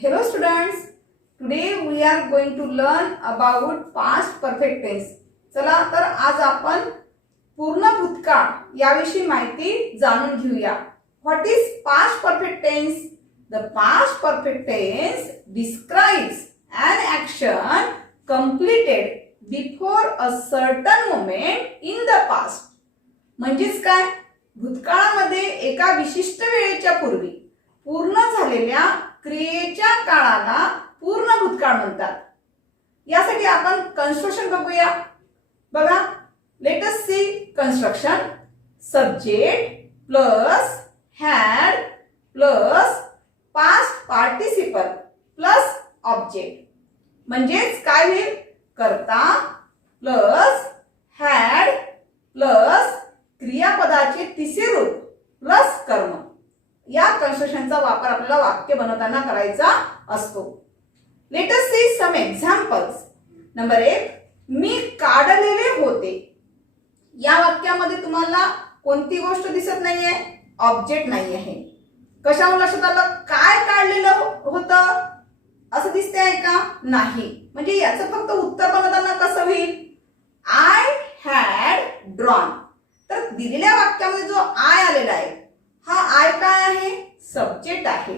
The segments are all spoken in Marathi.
Hello students, today we are going to learn about past perfect tense. चला तर आज आपण पूर्ण भूतकाळ याविषयी माहिती जाणून घेऊया. What is past perfect tense? The past perfect tense describes an action completed before a certain moment in the past. म्हणजेच काय? भूतकाळामध्ये एका विशिष्ट वेळेच्या पूर्वी पूर्ण झालेल्या क्रियेच्या काळाला पूर्ण भूतकाळ म्हणतात. यासाठी आपण कन्स्ट्रक्शन बघूया. बघा, let us see construction. Subject plus had plus past participle plus object. म्हणजेच काय होईल? कर्ता प्लस हॅड प्लस क्रियापदाचे तिसरे रूप प्लस कर्म. या कन्स्ट्रक्शनचा वापर आपल्याला वाक्य बनवताना करायचा असतो. Let us see some examples. Number 1, मी काढलेले होते. या वाक्यामध्ये तुम्हाला कोणती गोष्ट दिसत नाहीये? ऑब्जेक्ट नाही आहे. कशावर लक्षात आलं? काय काढलेलं होतं असं दिसतंय का? नाही. म्हणजे याचं फक्त उत्तर बनवताना कसं होईल? I had drawn. तर दिलेल्या वाक्यामध्ये जो आय आलेला आहे, हा आय काय आहे? सब्जेक्ट आहे.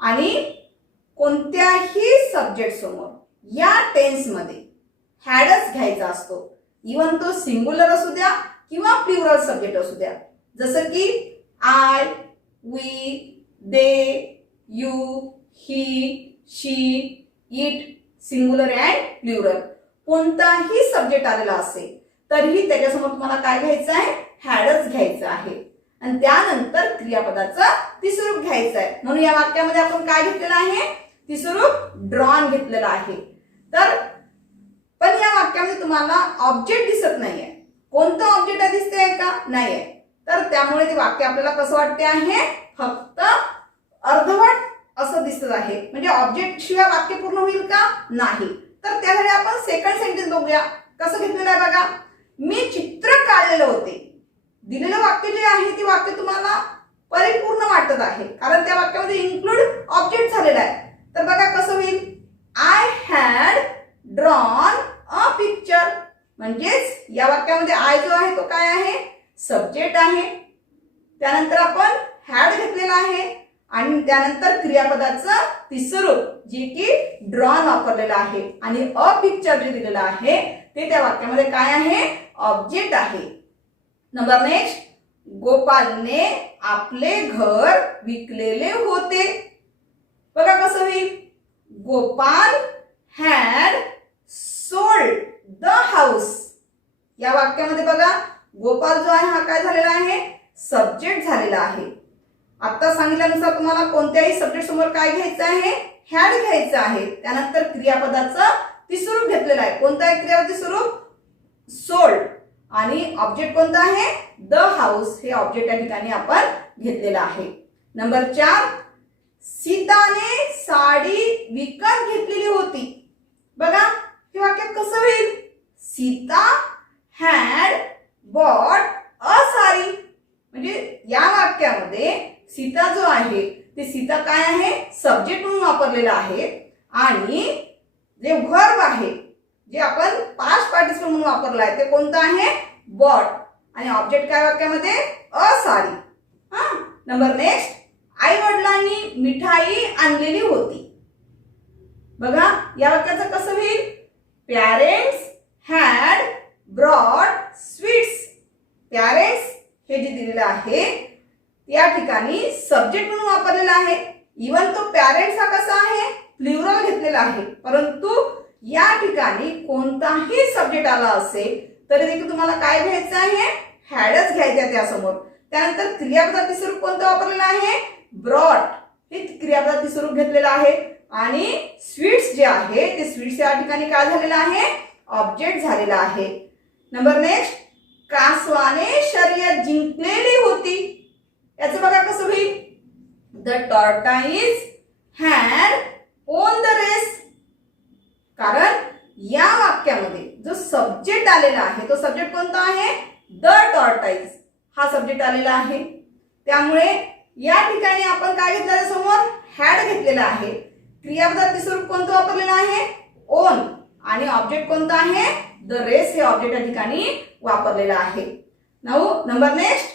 आणि कोणत्याही सब्जेक्ट समोर या टेन्स मध्ये हॅडच घ्यायचा असतो. इवन तो सिंग्युलर असू द्या किंवा प्लुरल सब्जेक्ट असू द्या. जसं की I, we, they, you, he, she, it, singular and plural. कोणताही सब्जेक्ट आलेला असेल तरीही त्याच्यासमोर तुम्हाला काय घ्यायचं आहे? हॅडच घ्यायचं आहे. आणि त्यानंतर क्रियापदाचं तिसरं रूप घ्यायचं आहे. म्हणून या वाक्यामध्ये आपण काय घेतलेलं आहे? तिसरं रूप ड्रॉन घेतलेलं आहे. तर पण या वाक्यामध्ये तुम्हाला ऑब्जेक्ट दिसत नाहीये. कोणतं ऑब्जेक्ट दिसतंय का? नाहीये. तर त्यामुळे ते वाक्य आपल्याला कसं वाटते आहे? फक्त अर्धवट असं दिसत आहे. म्हणजे ऑब्जेक्ट शिवाय वाक्य पूर्ण होईल का? नाही. तर त्यासाठी आपण सेकंड सेंटेन्स बघूया. कसं घेतलेलं आहे बघा. मी चित्र काढलेलं होते. दिलेलं वाक्य जे आहे ते वाक्य तुम्हाला परिपूर्ण वाटत आहे, कारण त्या वाक्यामध्ये इन्क्लूड ऑब्जेक्ट झालेला आहे. तर बघा कसं होईल? I had drawn a picture. म्हणजेच या वाक्यामध्ये आय जो आहे तो काय आहे? सब्जेक्ट आहे. त्यानंतर आपण हॅड घेतलेला आहे आणि त्यानंतर क्रियापदाचं तिसरं रूप जे की ड्रॉन वापरलेलं आहे. आणि अ पिक्चर जे दिलेलं आहे ते त्या वाक्यामध्ये काय आहे? ऑब्जेक्ट आहे. नंबर नेक्स्ट, गोपालने आपले घर विकलेले होते. बघा कसं होईल? Gopal had sold the house. या वाक्यामध्ये बघा गोपाल जो आहे हा काय झालेला आहे? सब्जेक्ट झालेला आहे. आता सांगितल्यानुसार तुम्हाला कोणत्याही सब्जेक्ट समोर काय घ्यायचं आहे? हॅड घ्यायचं आहे. त्यानंतर क्रियापदाचं तिसरं रूप घेतलेलं आहे. कोणतं आहे क्रियापद तिसरं रूप? सोल्ड. आणि ऑब्जेक्ट कोणता आहे? The house. हे ऑब्जेक्ट या ठिकाणी आपण घेतलेलं आहे. नंबर 4, सीताने साडी विकत घेतलेली होती. बघा हे वाक्य कसं होईल? Sita had bought a sari. म्हणजे या वाक्यामध्ये सीता जो आहे ते सीता काय आहे? सब्जेक्ट म्हणून वापरलेला आहे. आणि जे व्हर्ब आहे जे आपण पास्ट पार्टिसिपल म्हणून वापरला आहे ते कोणतं आहे? बॉट. आणि ऑब्जेक्ट काय वाक्यामध्ये? अ साडी. नंबर नेक्स्ट, आई वडिलांनी मिठाई आणलेली होती. बघा या वाक्याचं कसं होईल? Parents had brought sweets. Parents हे जे दिलेलं आहे या ठिकाणी सब्जेक्ट म्हणून वापरलेला आहे. इवन तो पॅरेंट्स हा कसा आहे? प्लुरल घेतलेला आहे. परंतु या ठिकाणी कोणताही सब्जेक्ट आला असेल तरी देखील तुम्हाला काय घ्यायचं आहे? हॅडच घ्यायचं त्यासमोर. त्यानंतर क्रियापद तिसरं रूप कोणतं वापरलेलं आहे? ब्रॉट. हे क्रियापद तिसरं रूप घेतलेलं आहे. आणि स्वीट्स जे आहे ते स्वीट्स या ठिकाणी काय झालेलं आहे? ऑब्जेक्ट झालेला आहे. नंबर नेक्स्ट, कासवाने शर्यत जिंकलेली होती. याचं बघा कसं होईल? The tortoise had won the race. कारण या वाक्यामध्ये जो सब्जेक्ट आलेला आहे तो सब्जेक्ट कोणता आहे? द टॉर्टाइज हा सब्जेक्ट आलेला आहे. त्यामुळे या ठिकाणी आपण काय घेतलं? समोर हॅड घेतलेला आहे. क्रियापदार्थी स्वरूप कोणतं वापरलेलं आहे? ओन. आणि ऑब्जेक्ट कोणतं आहे? द रेस हे ऑब्जेक्ट या ठिकाणी वापरलेलं आहे. नंबर नेक्स्ट,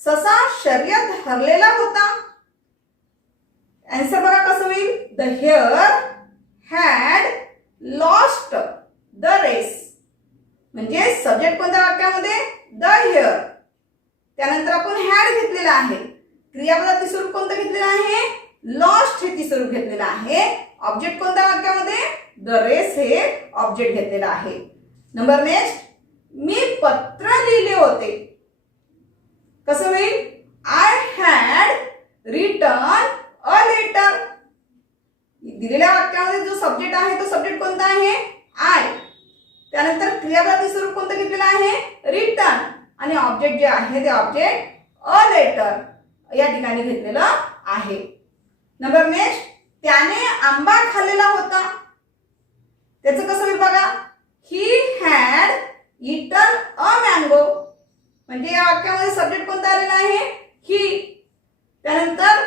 ससा शर्यत हरलेला होता. आन्सर बघा कसं होईल? The hare had lost the race. म्हणजे सब्जेक्ट कोणत्या वाक्यामध्ये? The hare. त्यानंतर आपण हॅड घेतलेला आहे. क्रियापदार्थी स्वरूप कोणतं घेतलेलं आहे? लॉस्ट हे ती स्वरूप घेतलेलं आहे. ऑब्जेक्ट कोणत्या वाक्यामध्ये? द रेस हे ऑब्जेक्ट घेतलेलं आहे. नंबर नेक्स्ट, मी पत्र लिहिले होते. कसं होईल? I had written a letter. दिलेल्या वाक्यामध्ये जो सब्जेक्ट आहे तो सब्जेक्ट कोणता आहे? आय. त्यानंतर क्रियापदार्थी स्वरूप कोणतं घेतलेलं आहे? रिटन. आणि ऑब्जेक्ट जे आहे ते ऑब्जेक्ट अ लेटर या ठिकाणी घेतलेलं आहे. नंबर नेक्स्ट, त्याने आंबा खाल्लेला होता. त्याचं कसं होईल बघा? He had eaten a mango. म्हणजे या वाक्यामध्ये सब्जेक्ट कोणता आलेला आहे? ही. त्यानंतर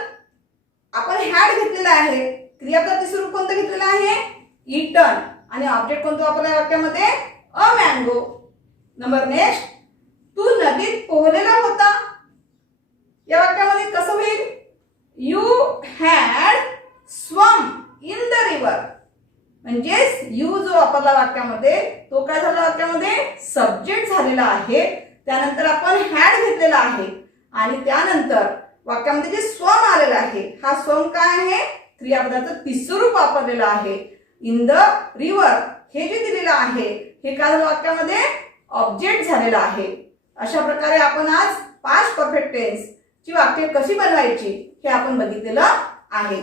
आपण हॅड घेतलेला आहे. क्रियापदार्थी स्वरूप कोणतं घेतलेलं आहे? इटन. आणि ऑब्जेक्ट कोणतं वापरलं वाक्यामध्ये? A mango. नंबर नेक्स्ट, तू नदीत पोहलेला होता. या वाक्यामध्ये कसं होईल? You had swum in the river. म्हणजेच यू जो वापरला वाक्यामध्ये तो काय झाला? वाक्यामध्ये सब्जेक्ट झालेला आहे. त्यानंतर आपण हॅड घेतलेला आहे आणि त्यानंतर वाक्यामध्ये जे स्वम आलेला आहे हा स्वम काय आहे? क्रियापदाचं तिसरं रूप वापरलेलं आहे. इन द रिव्हर हे जे दिलेलं आहे हे काय झालं? वाक्यामध्ये ऑब्जेक्ट झालेलं आहे. अशा प्रकारे आपण आज पास्ट परफेक्ट टेन्स ची वाक्य कशी बनवायची हे आपण बघितलेलं आहे.